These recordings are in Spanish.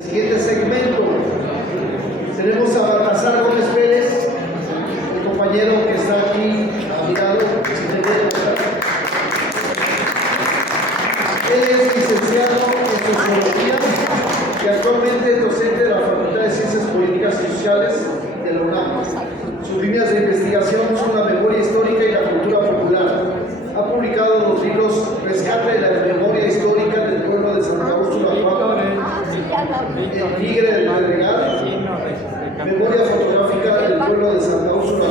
Siguiente segmento, tenemos a Baltasar Gómez Pérez, el compañero que está aquí a mi lado. Él es licenciado en Sociología y actualmente es docente de la Facultad de Ciencias Políticas y Sociales de la UNAM. Sus líneas de investigación son la memoria histórica y la cultura popular. Ha publicado los libros Rescate de la memoria histórica del pueblo de Santa Úrsula, El Tigre del Pedregal, Memoria fotográfica del pueblo de Santa Úrsula,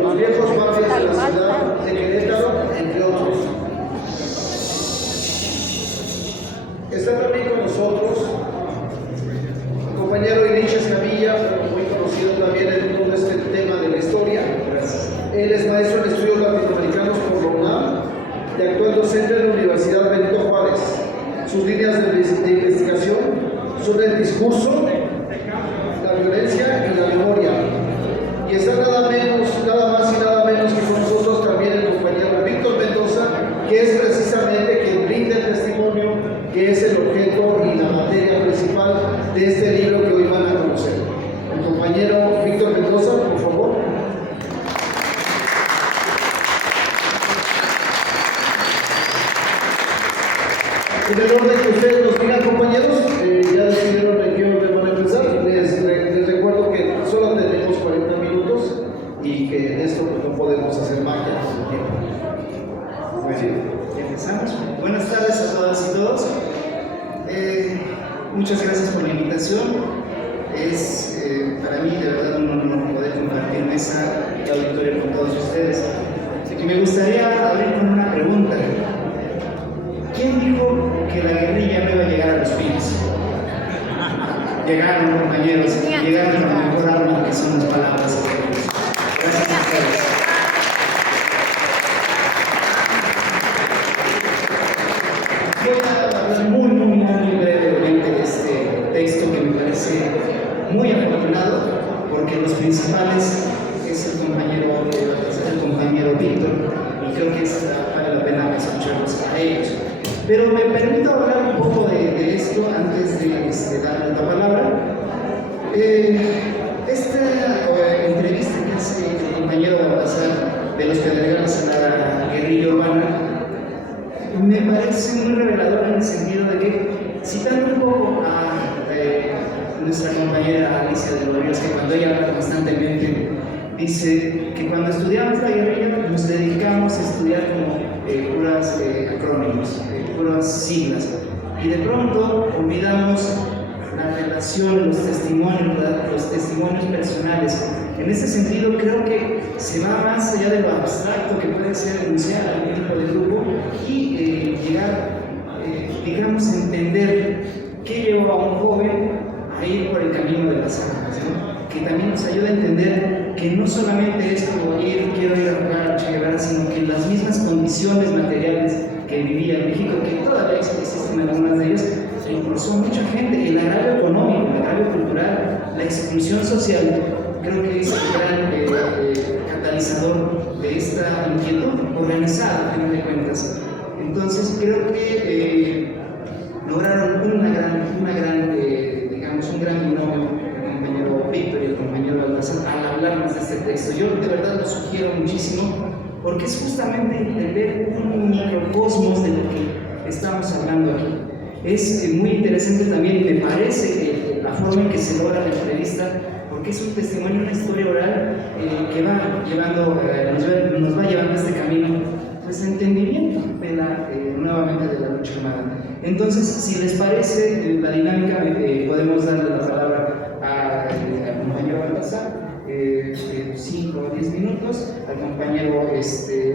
Los viejos mafias de la ciudad de Querétaro, entre otros. Está también con nosotros el compañero Ilicha Escamilla, muy conocido también en todo este tema de la historia. Él es maestro en estudios latinoamericanos por la UNAM y actual docente de la Universidad Benito Juárez. Sus líneas de investigación son el discurso, la violencia y la memoria. Y está nada más y nada menos que con nosotros también el compañero Víctor Mendoza, que es precisamente quien brinda el testimonio, que es el objeto y la materia principal de este libro que hoy van a conocer. El compañero Víctor Mendoza, por favor. En el orden que ustedes nos digan, compañeros, ya decidieron en qué orden van a empezar. Les recuerdo que solo tenemos 40 minutos y que en esto pues, no podemos hacer magia con el tiempo. Muy bien, empezamos. Buenas tardes a todas y todos. Muchas gracias por la invitación. Es para mí de verdad un honor poder compartir mesa y auditorio con todos ustedes. Así que me gustaría abrir con una pregunta. ¿Quién dijo que la guerrilla no iba a llegar a los pines? Llegaron, compañeros, llegaron con la mejor arma que son las palabras. Gracias a ustedes. Voy a hablar muy brevemente de este texto que me parece muy afortunado, porque los principales es el compañero Víctor, y creo que vale la pena escucharlos a ellos. Pero me permito hablar un poco de esto antes de darles la palabra. Esta entrevista que hace el compañero Baltasar de los Pedregales a la guerrilla urbana me parece muy reveladora en el sentido de que, citando un poco a nuestra compañera Alicia de los Ríos, que cuando ella habla constantemente, dice que cuando estudiamos la guerrilla nos dedicamos a estudiar como puras acrónimos, puras siglas, y de pronto olvidamos la relación, los testimonios personales. En ese sentido creo que se va más allá de lo abstracto que puede ser denunciar a algún tipo de grupo y llegar, digamos, a entender qué llevó a un joven a ir por el camino de las armas, ¿no? Que también nos ayuda a entender que no solamente es como quiero ir a jugar a Che Guevara, sino que las mismas condiciones materiales que vivía en México, que todavía existen algunas de ellas, impulsó mucha gente, el agravio económico, el agravio cultural, la exclusión social, creo que es el gran catalizador de esta inquietud organizada, a fin de cuentas. Entonces creo que lograron un gran binomio, el compañero Víctor y el compañero Baltasar, al hablarnos de este texto. Yo de verdad lo sugiero muchísimo, porque es justamente entender un microcosmos de lo que estamos hablando aquí. Es muy interesante también, y me parece que la forma en que se logra la entrevista, porque es un testimonio, una historia oral que va llevando, nos va llevando a este camino, pues entendimiento nuevamente de la lucha armada. Entonces, si les parece la dinámica, podemos darle la palabra al compañero Baltasar, 5 o 10 minutos, al compañero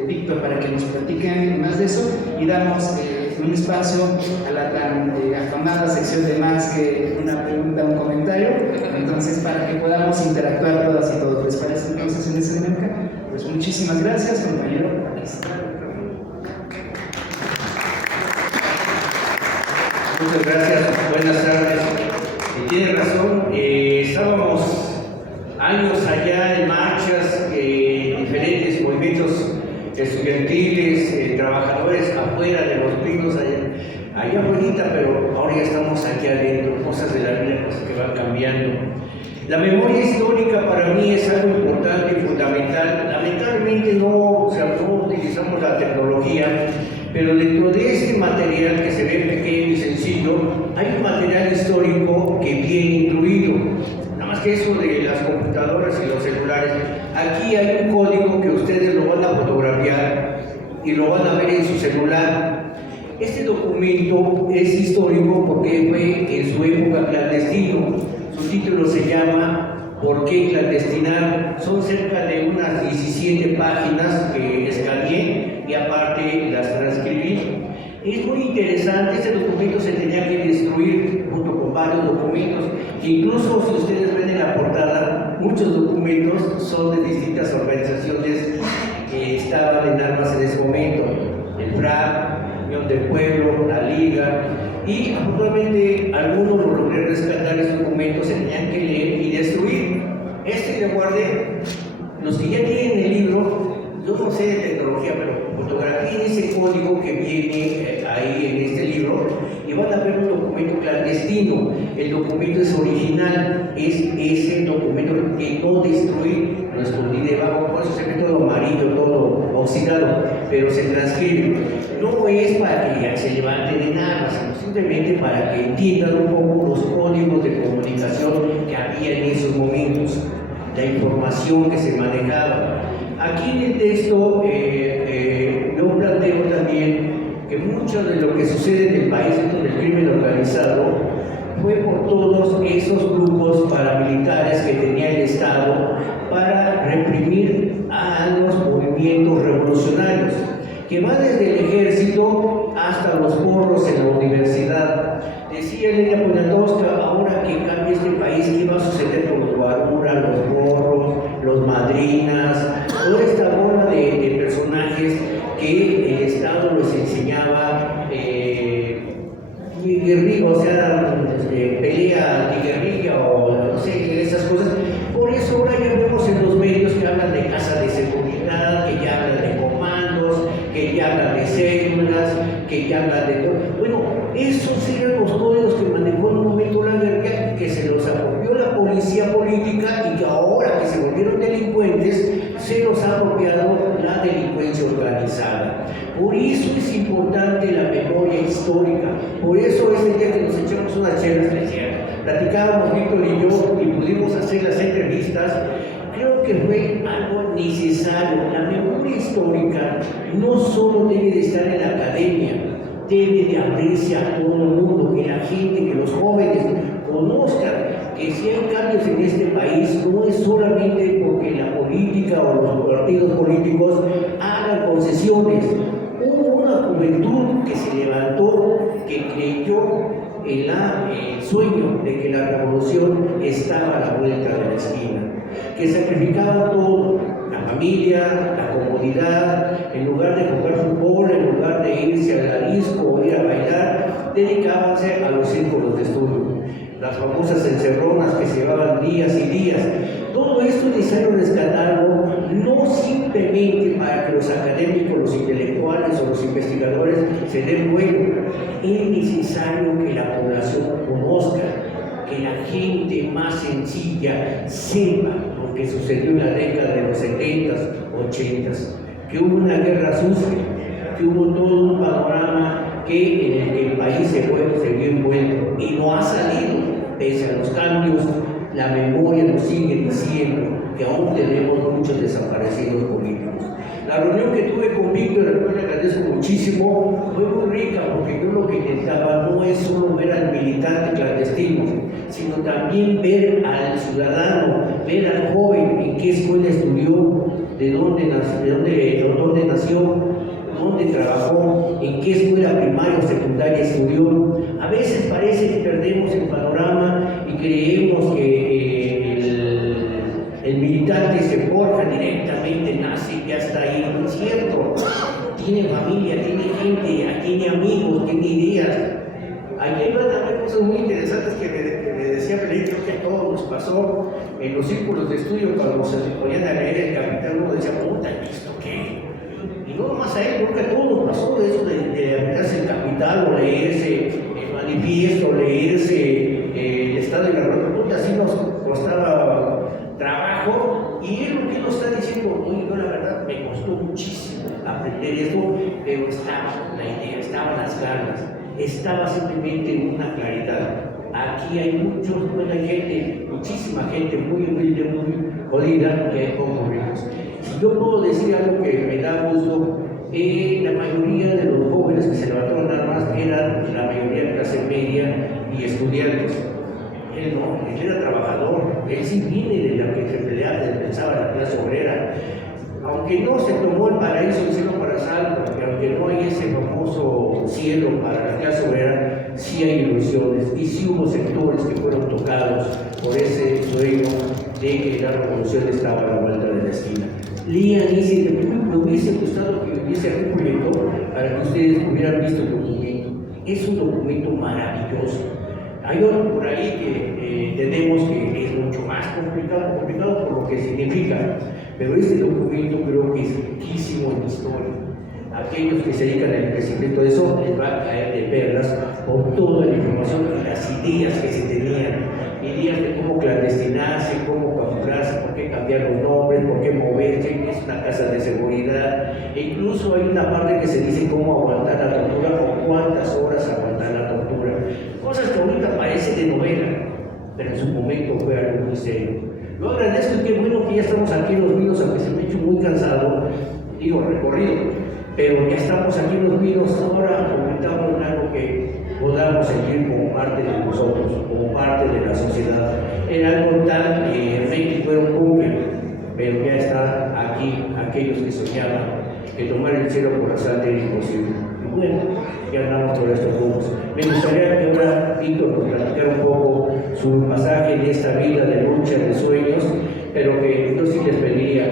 Víctor para que nos platiquen más de eso, y damos un espacio a la tan afamada sección de más que una pregunta, un comentario, entonces para que podamos interactuar todas y todos. ¿Les parece entonces en esa dinámica? Pues muchísimas gracias, compañero. Aquí está. Muchas gracias, buenas tardes. Tiene razón, estábamos años allá en marchas, diferentes movimientos estudiantiles, trabajadores afuera de los pinos, allá afuera, pero ahora ya estamos aquí adentro, cosas La memoria histórica para mí es algo importante y fundamental. Lamentablemente no utilizamos la tecnología, pero dentro de este material que se ve pequeño y sencillo, hay un material histórico que viene incluido. Nada más que eso de las computadoras y los celulares, aquí hay un código que ustedes lo van a fotografiar y lo van a ver en su celular. Este documento es histórico porque fue en su época clandestino. Su título se llama ¿Por qué clandestinar? Son cerca de unas 17 páginas que escaneé y aparte las transcribí. Es muy interesante, este documento se tenía que destruir junto con varios documentos, que incluso si ustedes ven en la portada, muchos documentos son de distintas organizaciones que estaban en armas en ese momento, el FRA, Unión del Pueblo, la Liga, y afortunadamente algunos lo logré rescatar. Esos documentos se tenían que leer y destruir. Este lo guardé. Los que ya tienen el libro, yo no sé de tecnología, pero fotografíen ese código que viene ahí en este libro y van a ver un documento clandestino. El documento es original, es ese documento que no destruí, lo escondí debajo, por eso se ve todo amarillo, todo oxidado, pero se transcribe. No es para que ya se levanten de nada, sino simplemente para que entiendan un poco los códigos de comunicación que había en esos momentos, la información que se manejaba. Aquí en el texto yo planteo también que mucho de lo que sucede en el país dentro del crimen organizado fue por todos esos grupos paramilitares que tenía el Estado para reprimir a los movimientos revolucionarios, que va desde el ejército hasta los porros en la universidad. Decía Elena Poniatowska, ahora que cambia este país, ¿qué va a suceder con los guaruras, los porros, los madrinas, toda esta bola de personajes que el Estado les enseñaba guerrilla, o sea, pelea antiguerrilla o no sé, esas cosas? Por eso ahora ya vemos en los medios que hablan de casa de seguridad, que ya hablan de comandos, que ya hablan de células, que ya hablan de todo. Bueno, esos eran los códigos que manejó en un momento la guerrilla, que se los apropió la policía política y que ahora que se volvieron delincuentes, se los ha apropiado la delincuencia organizada. Por eso es importante la memoria histórica. Por eso este día que nos echamos unas chelas, platicábamos Víctor y yo y pudimos hacer las entrevistas, creo que fue algo necesario. La memoria histórica no solo debe de estar en la academia, debe de abrirse a todo el mundo, que la gente, que los jóvenes conozcan que si hay cambios en este país no es solamente porque la política o los partidos políticos hagan concesiones. Hubo una juventud que se levantó, que creyó en el sueño de que la revolución estaba a la vuelta de la esquina, que sacrificaban todo, la familia, la comodidad, en lugar de jugar fútbol, en lugar de irse al disco o ir a bailar, dedicábanse a los círculos de estudio, las famosas encerronas que se llevaban días y días. Todo esto es necesario rescatarlo, no simplemente para que los académicos, los intelectuales o los investigadores se den cuenta, es necesario que la población conozca, que la gente más sencilla sepa lo que sucedió en la década de los 70s, 80s, que hubo una guerra sucia, que hubo todo un panorama en el que el país se vio envuelto y no ha salido. Pese a los cambios, la memoria nos sigue diciendo que aún tenemos muchos desaparecidos políticos. La reunión que tuve con Víctor, la cual le agradezco muchísimo, fue muy rica porque yo lo que intentaba no es solo ver al militante clandestino, sino también ver al ciudadano, ver al joven en qué escuela estudió, de dónde nació, dónde trabajó, en qué escuela primaria o secundaria estudió. A veces parece que perdemos el panorama y creemos que el militante se forja directamente, nace y ya está ahí. No es cierto. Tiene familia, tiene gente, tiene amigos, tiene ideas. Ayer también cosas muy interesantes que me decía Belén, creo que a todos nos pasó en los círculos de estudio cuando se ponían a leer El Capital. Uno decía, puta, ¿esto qué? Y no nomás a él, creo que a todos nos pasó eso de aventarse El Capital o leerse el Manifiesto, o leerse el Estado de la República. ahorita sí nos costaba trabajo, y él lo que nos está diciendo, oye, yo la verdad me costó muchísimo aprender esto, pero estaba la idea, estaban las ganas, estaba simplemente una claridad. Aquí hay buena gente, muchísima gente muy humilde, muy jodida, que hay pocos ricos. Si yo puedo decir algo que me da gusto, la mayoría de los jóvenes que se levantaron armas eran la mayoría de clase media y estudiantes. Él no, él era trabajador, él sí viene de la que se pensaba la clase obrera. Aunque no se tomó el paraíso del cielo para salvo, porque aunque no hay ese famoso cielo para la clase obrera, sí hay ilusiones y sí hubo sectores que fueron tocados por ese sueño de que la revolución estaba a la vuelta de la esquina. Lean ese, me hubiese gustado que hubiese aquí un proyecto para que ustedes hubieran visto el documento. Es un documento maravilloso. Hay otro por ahí que entendemos que es mucho más complicado por lo que significa, pero este documento creo que es riquísimo en historia. Aquellos que se dedican al crecimiento de eso les va a caer de perlas por toda la información y las ideas que se tenían. Ideas de cómo clandestinarse, cómo capturarse, por qué cambiar los nombres, por qué moverse, qué es una casa de seguridad. E incluso hay una parte que se dice cómo aguantar la tortura o cuántas horas aguantar la tortura. Cosas que ahorita parecen de novela, pero en su momento fue algo muy serio. Lo agradezco y qué bueno que ya estamos aquí en Los Vinos, aunque se me ha hecho muy cansado, digo recorrido, pero ya estamos aquí en Los Vinos, ahora comentamos en algo que podamos sentir como parte de nosotros, como parte de la sociedad. Era algo tan México era un búnker, pero ya está aquí aquellos que soñaban que tomar el cielo por asalto era imposible. Y bueno, ya hablamos por estos puntos. Me gustaría que ahora Víctor nos platicara un poco su pasaje en esta vida de lucha, de sueños, pero que yo sí les pediría,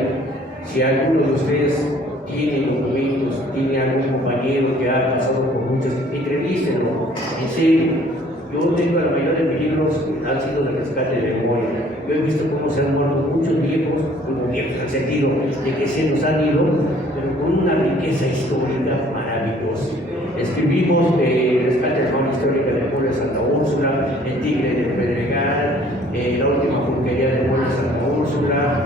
si alguno de ustedes tiene documentos, tiene algún compañero que ha pasado por muchas, entrevístenlo, en serio. Yo tengo la mayoría de mis libros han sido de rescate de memoria. Yo he visto cómo se han muerto muchos viejos, como viejos en el sentido de que se nos han ido, pero con una riqueza histórica maravillosa. Escribimos Rescate de Fauna Histórica de Puebla de Santa Úrsula, El Tigre de Pedregal, La Última Pulquería de Puebla de Santa Úrsula,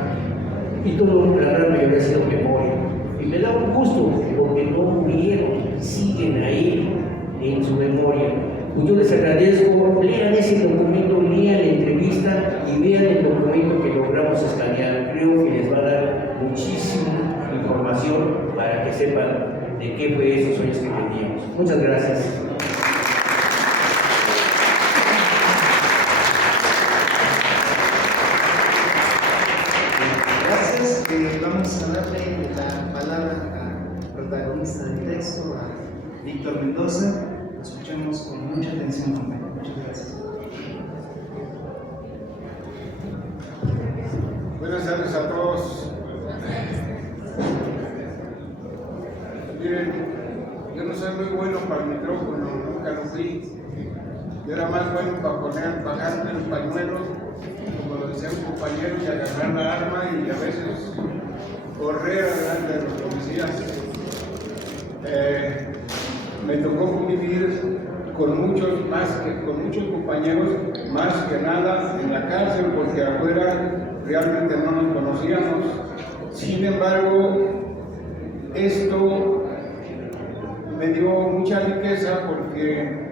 y todo, la gran mayoría ha sido memoria. Y me da un gusto porque no murieron, siguen ahí en su memoria. Pues yo les agradezco, lean ese documento, lean la entrevista y vean el documento que logramos escanear. Creo que les va a dar muchísima información para que sepan de qué fue esos sueños que teníamos. Muchas gracias. Gracias. Vamos a darle la palabra al protagonista del texto, a Víctor Mendoza. Lo escuchamos con mucha atención, compañero. Muchas gracias. Buenas tardes a todos. Miren, yo no soy muy bueno para el micrófono, nunca lo fui. Yo era más bueno para bajarme los pañuelos, como lo decía un compañero, y agarrar la arma y a veces correr adelante de los policías. Me tocó convivir con muchos compañeros, más que nada en la cárcel, porque afuera realmente no nos conocíamos. Sin embargo, esto me dio mucha riqueza porque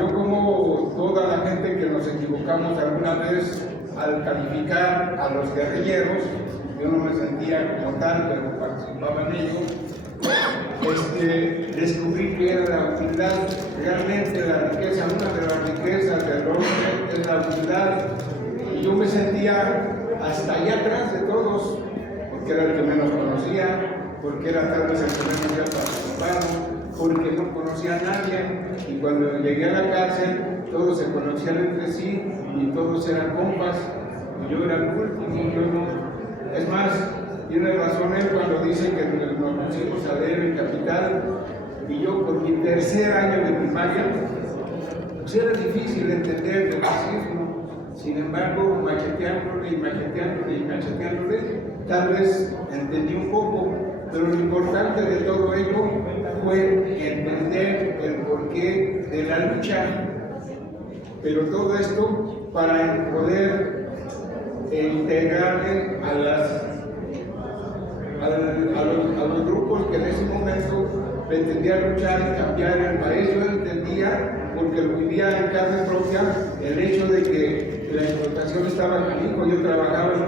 yo, como toda la gente que nos equivocamos alguna vez al calificar a los guerrilleros, yo no me sentía como tal, pero participaba en ello. Descubrí que era la humildad, realmente la riqueza, una de las riquezas del hombre es la humildad, y yo me sentía hasta allá atrás de todos, porque era el que menos conocía, porque era tal vez el que menos había participado, porque no conocía a nadie, y cuando llegué a la cárcel todos se conocían entre sí y todos eran compas, y yo era el último, yo no. Es más, tiene razón él cuando dice que nos pusimos a leer el Capital, y yo por mi tercer año de primaria, pues era difícil entender el marxismo. Sin embargo, macheteándole, tal vez entendí un poco, pero lo importante de todo ello fue entender el porqué de la lucha. pero todo esto para poder integrarle a los grupos que en ese momento pretendían luchar y cambiar el país. Yo entendía, porque lo vivía en carne propia, el hecho de que la explotación estaba canijo. Yo trabajaba en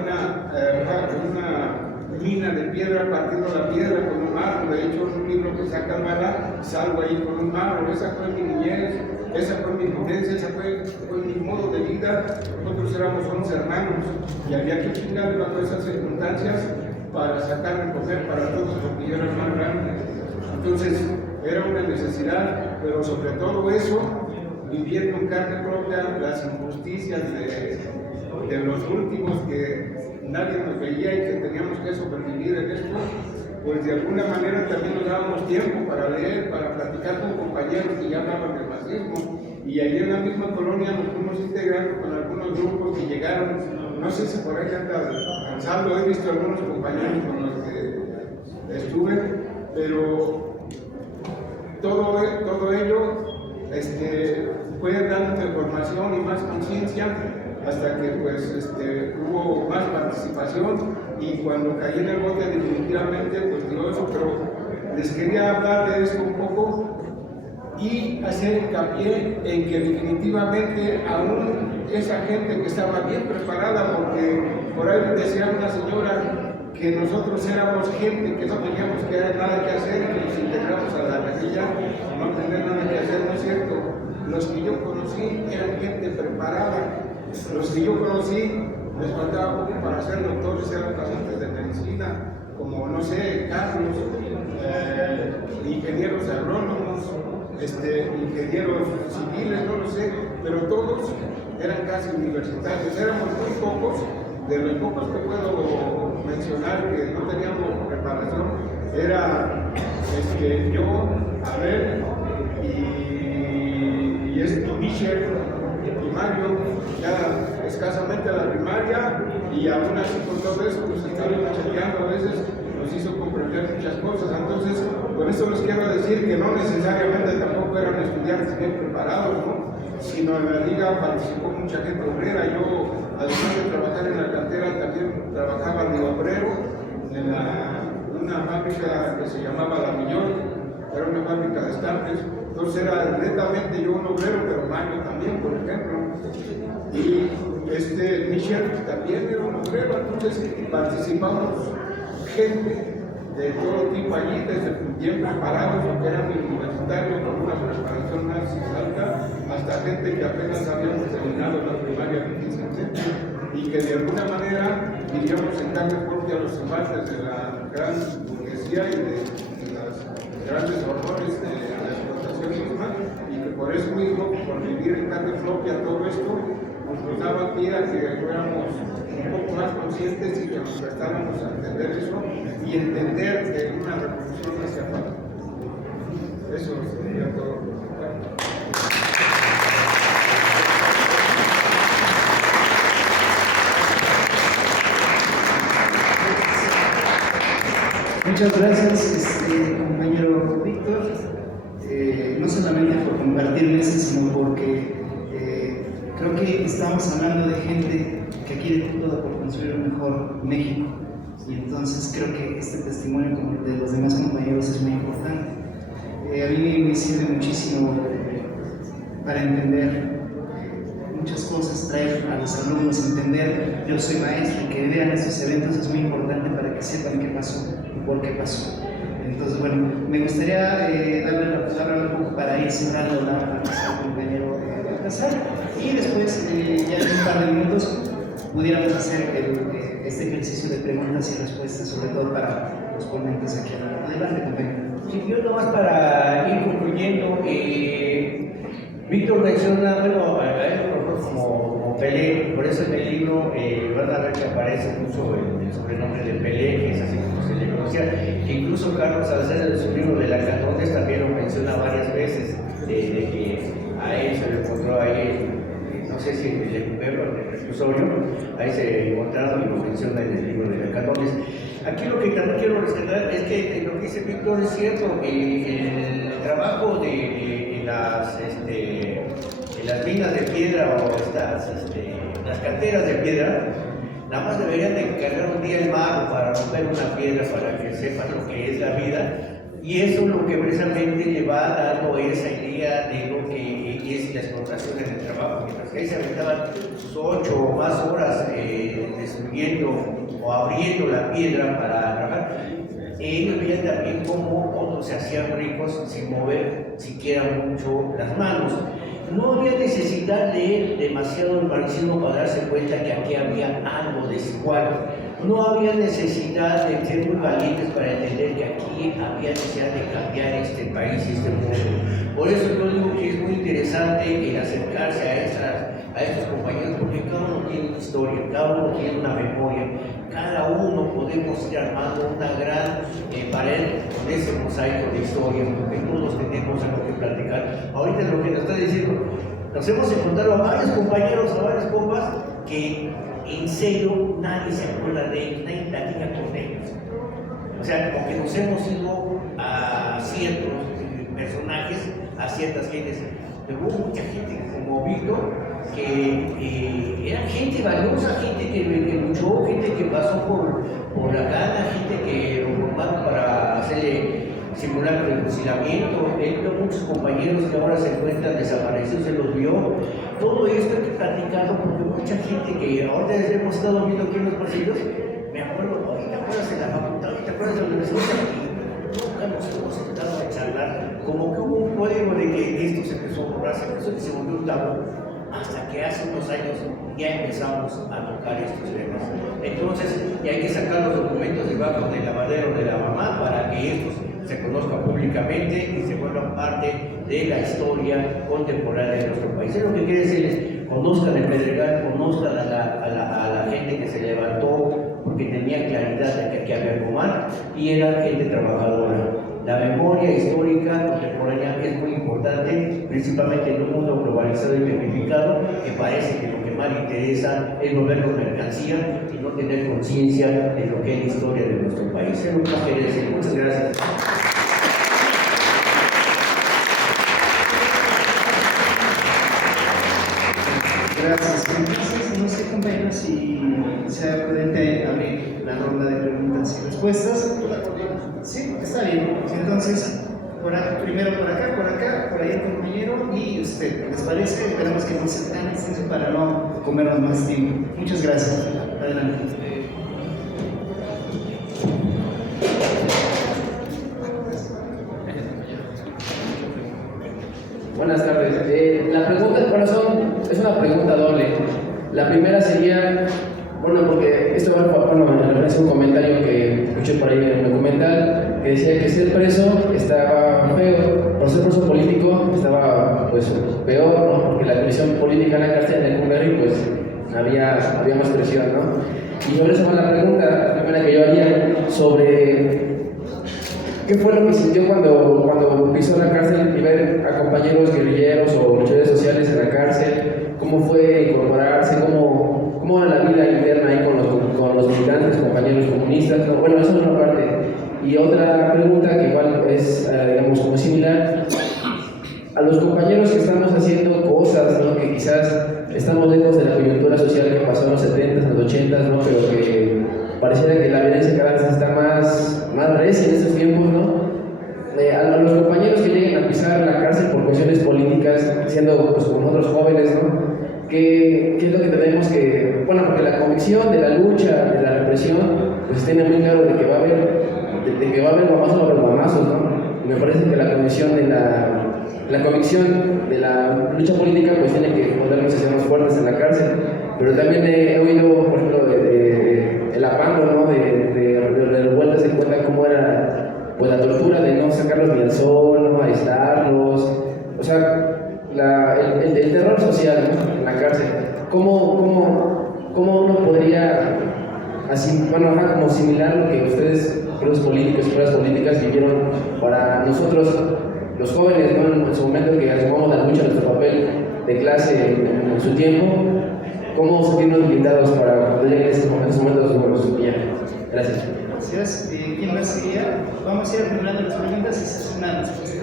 una mina de piedra, partiendo la piedra con un marro. De hecho, en un libro que saca Mala, salgo ahí con un marro. Esa fue mi niñez, esa fue mi vivencia, esa fue mi modo de vida. Nosotros éramos 11 hermanos y había que chingar bajo esas circunstancias para sacar de comer para todos, porque yo era el más grande. Entonces, era una necesidad, pero sobre todo eso, viviendo en carne propia las injusticias de los últimos, que nadie nos veía y que teníamos que sobrevivir en esto, pues de alguna manera también nos dábamos tiempo para leer, para platicar con compañeros que ya hablaban del marxismo, y ahí en la misma colonia nos fuimos integrando con algunos grupos que llegaron, no sé si por ahí anda avanzando, he visto algunos compañeros con los que estuve, pero todo ello fue dando formación y más conciencia hasta que pues, hubo más participación, y cuando caí en el bote definitivamente pues dio eso. Pero les quería hablar de esto un poco y hacer hincapié en que definitivamente aún esa gente que estaba bien preparada, porque por ahí decía una señora que nosotros éramos gente que no teníamos nada que hacer y que nos integramos a la guerrilla, no tener nada que hacer, no es cierto. Los que yo conocí eran gente preparada. Los que yo conocí les faltaba poco para ser doctores, eran pacientes de medicina, como no sé, Carlos, ingenieros agrónomos, ingenieros civiles, no lo sé, pero todos eran casi universitarios. Éramos muy pocos. De los pocos que puedo mencionar que no teníamos preparación, era yo, Abel y Michel, y Mario, ya escasamente a la primaria, y aún así con todo eso, pues estábamos chequeando, a veces nos hizo comprender muchas cosas. Entonces, con esto les quiero decir que no necesariamente tampoco eran estudiantes bien preparados, ¿no? Sino en la liga participó mucha gente obrera. Yo, además de trabajar en la cantera, también trabajaba de obrero en una fábrica que se llamaba La Millón, era una fábrica de estampes. Entonces era netamente yo un obrero, pero Mario también, por ejemplo. Y Michel también era un obrero. Entonces participamos gente de todo tipo allí, desde bien preparados, que eran universitarios con una preparación más alta, hasta gente que apenas habíamos terminado la primaria de 15 y que de alguna manera vivíamos en carne propia los embates de la gran burguesía y de los grandes horrores de la explotación misma, y que por eso mismo, por vivir en carne propia todo esto, nos daba pie a que fuéramos un poco más conscientes y que nos prestáramos a entender eso y entender que una revolución hacia falta. Eso sería todo. Muchas gracias, compañero Víctor, no solamente por compartir mesas, sino porque creo que estamos hablando de gente que quiere todo por construir un mejor México, y entonces creo que este testimonio de los demás compañeros es muy importante. A mí me sirve muchísimo para entender muchas cosas, traer a los alumnos, entender, yo soy maestro, y que vean estos eventos es muy importante para que sepan qué pasó y por qué pasó. Entonces, bueno, me gustaría darle la palabra un poco para ir cerrando la al compañero Baltasar, y después, ya en un par de minutos, pudiéramos hacer este ejercicio de preguntas y respuestas, sobre todo para los ponentes aquí. Adelante, compañero. Sí, yo nomás para ir concluyendo, Víctor menciona, bueno, a él como Pelé, por eso en el libro van a ver que aparece incluso el sobrenombre de Pelé, que es así como se le conocía, que incluso Carlos Salazar en su libro de Lacandones también lo menciona varias veces, de que a él se le encontró ahí, no sé si el recupero o el reclusorio, ahí se encontraron y lo menciona en el libro de Lacandones. Aquí lo que también quiero rescatar es que lo que dice Víctor es cierto, el trabajo de las las minas de piedra o las canteras de piedra, nada más deberían de cargar un día el mago para romper una piedra para que sepan lo que es la vida, y eso es lo que precisamente le va dando esa idea de lo que es la explotación en el trabajo. Mientras que ahí se aventaban 8 o más horas destruyendo o abriendo la piedra para trabajar, ellos veían también cómo otros se hacían ricos sin mover siquiera mucho las manos. No había necesidad de leer demasiado el marxismo para darse cuenta que aquí había algo desigual. No había necesidad de ser muy valientes para entender que aquí había necesidad de cambiar este país y este mundo. Por eso yo digo que es muy interesante el acercarse a estos compañeros, porque cada uno tiene una historia, cada uno tiene una memoria, cada uno podemos ir armando una gran pared con ese mosaico de historia, porque todos tenemos algo que platicar. Ahorita es lo que nos está diciendo, nos hemos encontrado a varios compañeros, a varios compas, que en serio nadie se acuerda de ellos, nadie platica con ellos. O sea, como que nos hemos ido a ciertos personajes, a ciertas gentes, pero hubo mucha gente como Víctor, que era gente valiosa, gente que luchó, gente que pasó por la cana, gente que lo formaron para hacerle simulacro de fusilamiento. He visto muchos compañeros que ahora se encuentran desaparecidos, se los vio. Todo esto hay que platicarlo porque mucha gente que ahora hemos estado viendo aquí en los pasillos, me acuerdo, ¿te acuerdas de la facultad? ¿Te acuerdas de la universidad? Y nunca nos hemos sentado a charlar, como que hubo un código de que esto se empezó a borrar, se empezó y se volvió un tabú, hasta que hace unos años ya empezamos a tocar estos temas. Entonces, ya hay que sacar los documentos debajo del lavadero de la mamá para que estos se conozcan públicamente y se vuelvan parte de la historia contemporánea de nuestro país. Es lo que quiere decirles, conozcan el Pedregal, conozcan a la gente que se levantó porque tenía claridad de que aquí había algo mal y era gente trabajadora. La memoria histórica contemporánea es muy importante, principalmente en un mundo globalizado y tecnificado, que parece que lo que más interesa es volvernos mercancía y no tener conciencia de lo que es la historia de nuestro país. Es lo que quería decir. Muchas gracias. Gracias. Entonces, no sé, compañeros, si sea prudente abrir la ronda de preguntas y respuestas. Sí, está bien. Entonces, primero por acá, por ahí el compañero y usted. ¿Les parece? Esperamos que no sea tan extenso para no comernos más tiempo. Muchas gracias. Adelante. Buenas tardes. La pregunta del corazón es una pregunta doble. La primera sería, porque esto en referencia a un comentario que escuché por ahí en un documental que decía que ser preso estaba feo, por ser preso político estaba pues peor, ¿no? Porque la prisión política en la cárcel en el Cumberry pues había más presión, ¿no? Y sobre eso va la pregunta, la primera que yo haría sobre ¿qué fue lo que sintió cuando pisó la cárcel y ver a compañeros guerrilleros o luchadores sociales en la cárcel? ¿Cómo fue incorporarse? ¿Cómo era la vida interna ahí con los militantes, compañeros comunistas? No, bueno, eso es una parte. Y otra pregunta que igual es, digamos, como similar, a los compañeros que estamos haciendo cosas, ¿no? Que quizás estamos lejos de la coyuntura social que pasó en los 70s, en los 80s, ¿no? Pero que pareciera que la violencia cada vez está más recia en estos tiempos, ¿no? A los compañeros que lleguen a pisar la cárcel por cuestiones políticas, siendo pues como nosotros jóvenes, ¿no? ¿Qué es lo que tenemos que...? Bueno, porque la convicción de la lucha, de la represión, pues tiene muy claro de que va a haber mamazos sobre mamazos, ¿no? Y me parece que la convicción de la lucha política pues tiene que podernos hacer más fuertes en la cárcel. Pero también he oído, por ejemplo, el apando, ¿no? De revueltas en cuenta cómo era pues la tortura de no sacarlos ni al sol, no aislarlos, o sea, el terror social, ¿no? En la cárcel. ¿Cómo uno podría así, como similar lo que ustedes, los políticos y las políticas vivieron para nosotros, los jóvenes, ¿no? En su momento que asumamos la lucha, nuestro papel de clase en su tiempo? ¿Cómo sentirnos blindados para poder llegar en esos momentos? Gracias. Gracias. ¿Quién más sería? Vamos a ir acumulando las preguntas. Esa es una respuesta.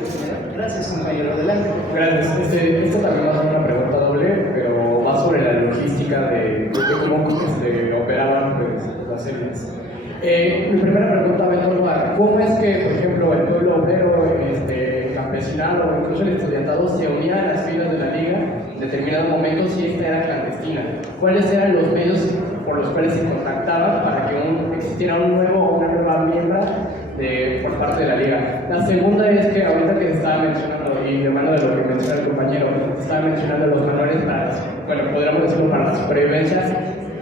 Gracias, compañero. Adelante. Gracias. Esto también va a ser una pregunta doble, pero más sobre la logística de cómo operaban pues, las células. Mi primera pregunta va en torno a cómo es que, por ejemplo, el pueblo obrero, campesinado o incluso el estudiantado se unía a las filas de la liga en determinados momentos si esta era clandestina. ¿Cuáles eran los medios por los cuales se contactaban para que existiera un nuevo o una nueva miembro por parte de la liga? La segunda es que ahorita que estaba mencionando, y de mano de lo que mencionó el compañero, estaba mencionando los manuales para, bueno, podríamos decirlo para la supervivencia,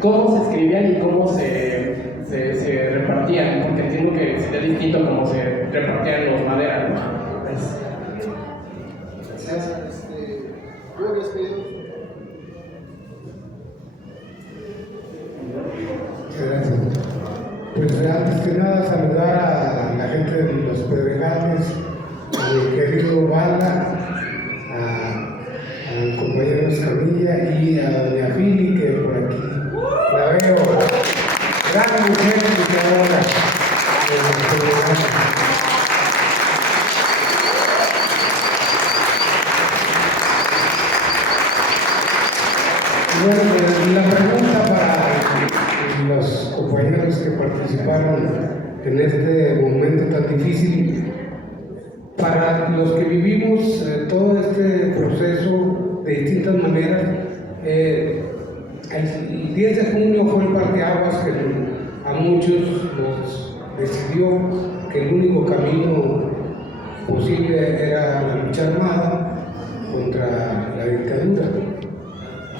cómo se escribían y cómo se repartían, porque entiendo que sería distinto cómo se repartían los maderas, ¿no? Yo les pido. Gracias. Pues antes que nada saludar a la gente de los Pedregales, a mi querido Bala, al compañero Escamilla y a doña Fili, que por aquí la veo. Gran mujer luchadora de los Pedregales. Bueno, la pregunta para los compañeros que participaron en este momento tan difícil, para los que vivimos todo este proceso de distintas maneras, el 10 de junio fue el parteaguas que a muchos nos decidió que el único camino posible era la lucha armada contra la dictadura.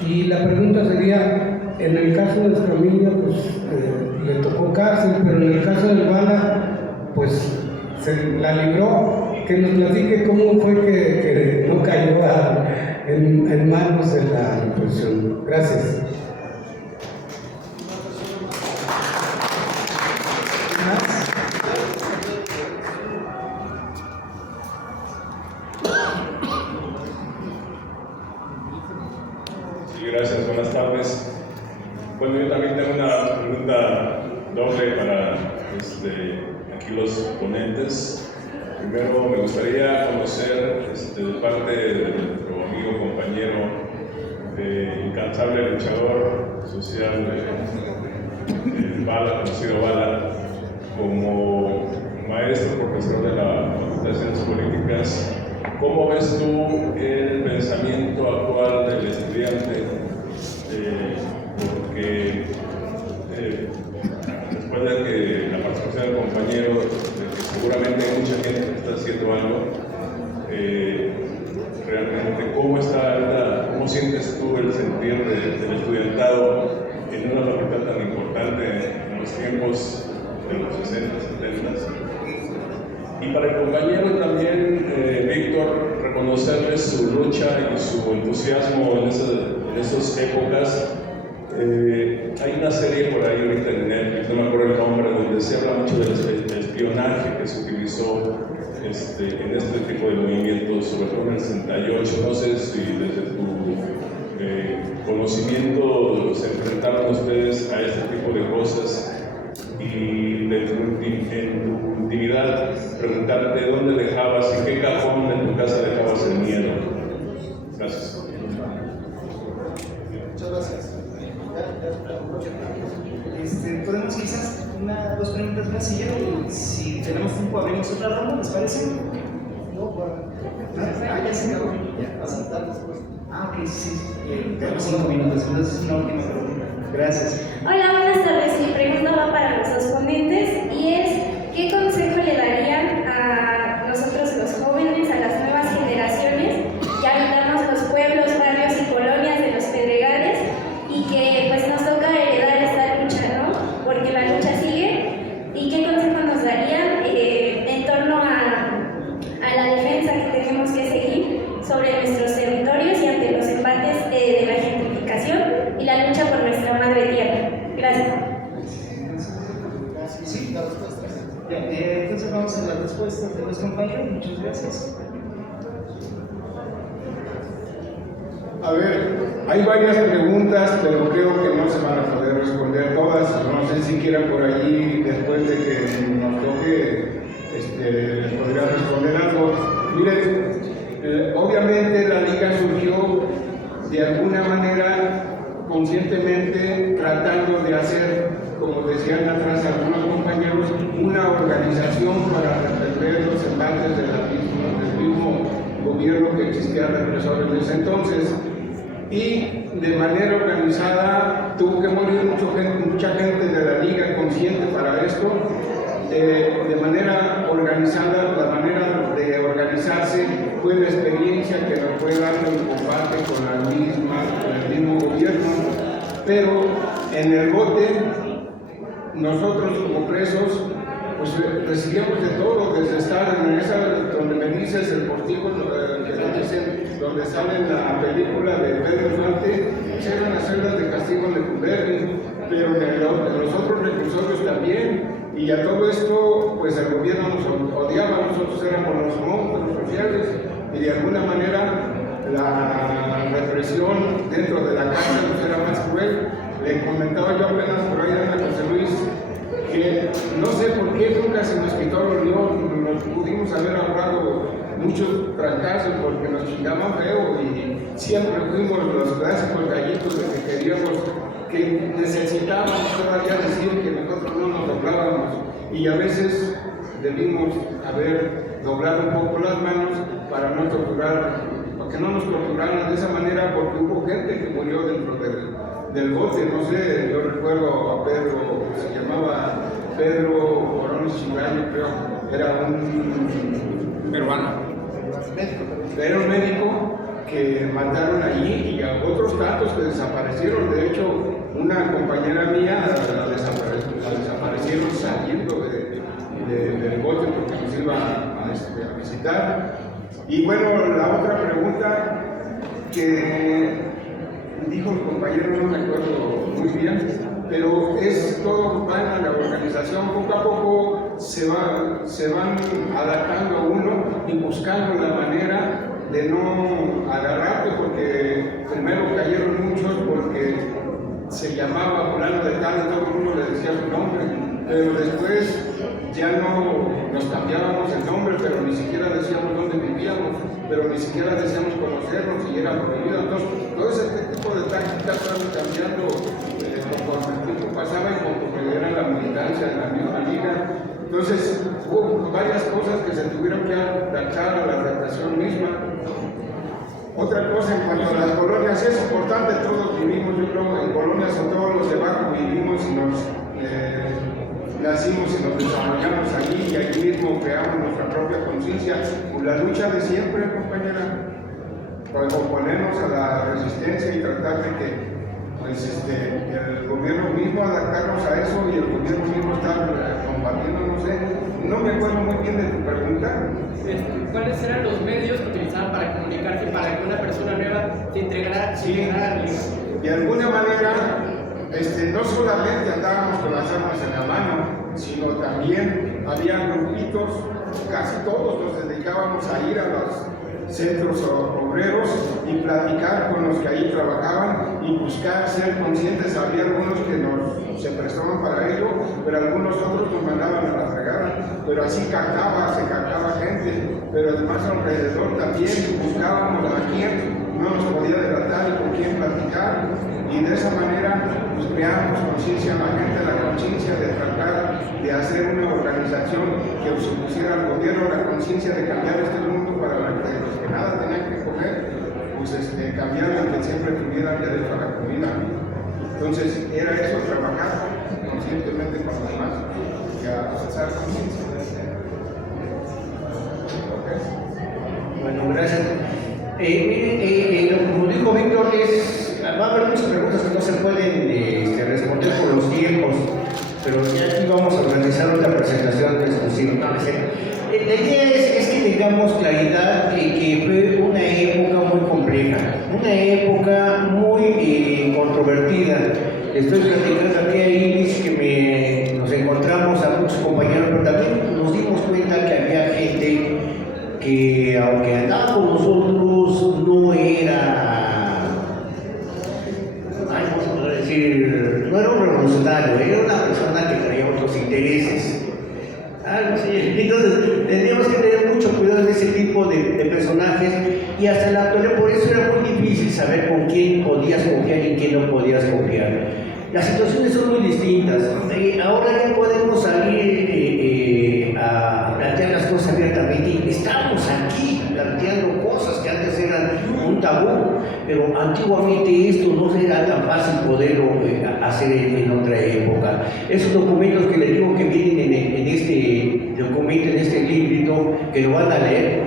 Y la pregunta sería, en el caso de Escamilla, pues le tocó cárcel, pero en el caso del Bala, pues se la libró. Que nos platique cómo fue que no cayó en manos de la represión. Gracias. Gracias, buenas tardes. Bueno, yo también tengo una pregunta doble para aquí los ponentes. Primero, me gustaría conocer de parte de nuestro amigo, compañero, incansable luchador social, Bala, conocido Bala, como maestro, profesor de la Facultad de Ciencias Políticas. ¿Cómo ves tú el pensamiento actual del estudiante? Porque después de que la participación del compañero, de que seguramente hay mucha gente que está haciendo algo, realmente, ¿cómo sientes tú el sentir del estudiantado en una facultad tan importante en los tiempos de los 60, 70? Y para el compañero también, Víctor, reconocerle su lucha y su entusiasmo en esas épocas. Hay una serie por ahí ahorita en Netflix, no me acuerdo el nombre, donde se habla mucho del espionaje que se utilizó en este tipo de movimientos, sobre todo en el 68. No sé si desde tu conocimiento se enfrentaron ustedes a este tipo de cosas, y en tu intimidad preguntarte dónde dejabas, en qué cajón en tu casa dejabas el miedo. Gracias. Muchas gracias. Podemos quizás dos preguntas más y ya, y si tenemos tiempo abrimos otra ronda, ¿les parece? Ya se acabó. Ok, sí. Tenemos 5 minutos, entonces una última pregunta. Gracias. Hola, buenas tardes. Mi pregunta va para los dos ponentes y es, ¿qué consejo le darían a nosotros los jóvenes, a las nuevas generaciones que habitamos los pueblos, barrios y colonias de los Pedregales y que pues nos toca heredar esta lucha, ¿no? Porque la lucha sigue. ¿Y qué consejo nos darían en torno a la defensa que tenemos que seguir sobre nuestros territorios y ante los embates de la gentrificación y la lucha por nuestra madre tierra? Gracias. Sí, la respuesta. Entonces vamos a las respuestas de los compañeros. Muchas gracias. A ver, Hay varias preguntas, pero creo que no se van a poder responder todas. No sé si quiera por allí, después de que nos toque, les podría responder algo. Miren, obviamente la liga surgió de alguna manera conscientemente tratando de hacer, como decían atrás algunos compañeros, una organización para resolver los embates del mismo gobierno que existía represor en ese entonces. Y de manera organizada tuvo que morir mucha gente de la liga consciente para esto. De manera organizada, la manera de organizarse fue la experiencia que nos fue dando el combate con el mismo gobierno. Pero en el bote, nosotros como presos, pues recibíamos de todo, desde estar en esa, donde me dices, el portico, que me dicen, donde sale la película de Pedro Infante, pues eran las celdas de castigo de Lecumberri, pero de los otros reclusorios también. Y a todo esto, pues el gobierno nos odiaba, nosotros éramos los monstruos sociales, y de alguna manera la represión dentro de la cárcel pues era más cruel. Le comentaba yo apenas por ahí a José Luis que no sé por qué nunca se nos quitó el olor, nos pudimos haber ahorrado muchos fracasos porque nos chingaban feo y siempre fuimos los clásicos gallitos de que queríamos, que necesitábamos todavía decir que nosotros no nos doblábamos y a veces debimos haber doblado un poco las manos para no torturar, para que no nos torturaran de esa manera, porque hubo gente que murió dentro del bote, no sé, yo recuerdo a Pedro, se llamaba Pedro Corones Chingaño, creo, era un peruano, era un médico que mataron allí y a otros tantos que desaparecieron. De hecho, una compañera mía la desaparecieron saliendo del bote porque nos iba a visitar. Y bueno, la otra pregunta que dijo el compañero, no me acuerdo muy bien, pero es todo, va en la organización, poco a poco se van adaptando a uno y buscando la manera de no agarrarte, porque primero cayeron muchos porque se llamaba fulano de tal y todo el mundo le decía su nombre, pero después ya no nos cambiábamos el nombre, pero ni siquiera decíamos dónde vivíamos, pero ni siquiera decíamos conocernos y era prohibido. Entonces, todo ese tipo de tácticas fueron cambiando conforme el tiempo pasaba y conforme era la militancia de la misma liga. Entonces, hubo varias cosas que se tuvieron que adaptar a la represión misma. Otra cosa en cuanto a las colonias, es importante, todos vivimos, yo creo, en colonias, o todos los de abajo vivimos y nos nacimos y nos desarrollamos allí y allí mismo creamos nuestra propia conciencia. Pues la lucha de siempre, compañera, pues oponernos a la resistencia y tratar de que pues, el gobierno mismo adaptarnos a eso y el gobierno mismo estar combatiendo, no sé. No me acuerdo muy bien de tu pregunta. ¿Cuáles eran los medios que utilizaban para comunicarse para que una persona nueva se integrara a la liga? De alguna manera, no solamente andábamos con las armas en la mano, sino también había grupitos, casi todos nos dedicábamos a ir a los centros obreros y platicar con los que ahí trabajaban y buscar ser conscientes. Había algunos que se prestaban para ello, pero algunos otros nos mandaban a la fregada, pero así se captaba gente, pero además alrededor también buscábamos a quién no nos podía delatar y con quién platicar, y de esa manera pues creamos conciencia en la gente, la conciencia de tratar de hacer una organización que opusiera al gobierno, la conciencia de cambiar este mundo para los que nada tenían que comer, pues cambiar a que siempre tuvieran derecho a la comida. Entonces era eso, trabajar conscientemente con los demás y avanzar conciencia. Bueno, gracias. Como dijo Víctor, va a haber muchas preguntas que no se pueden responder por los tiempos, pero ya aquí vamos a organizar otra presentación exclusiva. La idea es que tengamos claridad de que fue una época muy compleja, una época muy controvertida. Estoy platicando aquí a Iris que nos encontramos a muchos compañeros, pero también nos dimos cuenta que había gente que, aunque andaba con nosotros, no era decir, no era un revolucionario, era una persona que traía otros intereses. Algo así. Entonces, teníamos que tener mucho cuidado de ese tipo de personajes, y hasta la actualidad, por eso era muy difícil saber con quién podías confiar y en quién no podías confiar. Las situaciones son muy distintas. Ahora ya podemos salir a plantear las cosas abiertamente. Estamos aquí planteando cosas que antes eran un tabú, pero antiguamente esto no era tan fácil poderlo hacer en otra época. Esos documentos que les digo que vienen en este documento, en este librito, que lo van a leer,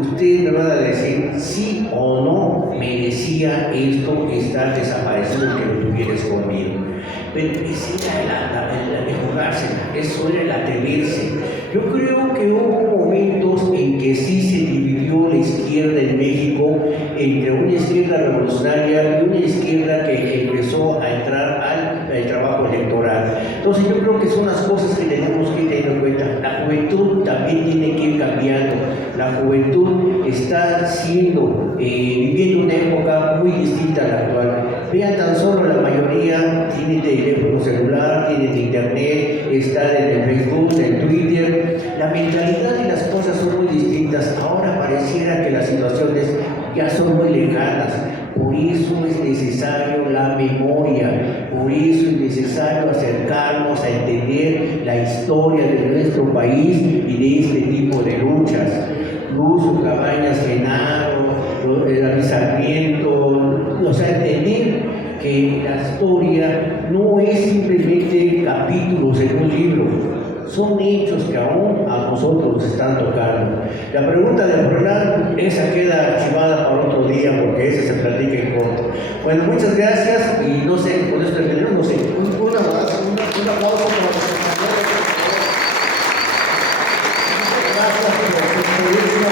ustedes me van a decir sí o no merecía esto estar desaparecido, que lo tuviera escondido. Pero ese era el jugársela, eso era el atreverse. Yo creo que hubo momentos en que sí se dividió la izquierda en México entre una izquierda revolucionaria y una izquierda que empezó a entrar al trabajo electoral. Entonces yo creo que son las cosas que tenemos que tener en cuenta. La juventud también tiene que ir cambiando. La juventud está viviendo una época muy distinta a la actual. Vean, tan solo la mayoría tiene teléfono celular, tiene internet, está en el Facebook, en Twitter. La mentalidad y las cosas son muy distintas. Ahora pareciera que las situaciones ya son muy lejanas. Por eso es necesario la memoria, por eso es necesario acercarnos a entender la historia de nuestro país y de este tipo de luchas. Luz Cabañas, Genaro, David Sarmiento, o sea, entender que la historia no es simplemente capítulos en un libro, son hechos que aún a nosotros nos están tocando. La pregunta de Fernán, esa queda archivada para otro día, porque esa se platica en corto. Bueno, muchas gracias, y no sé, con esto terminamos, no sé. Un aplauso para los compañeros. Gracias por su experiencia.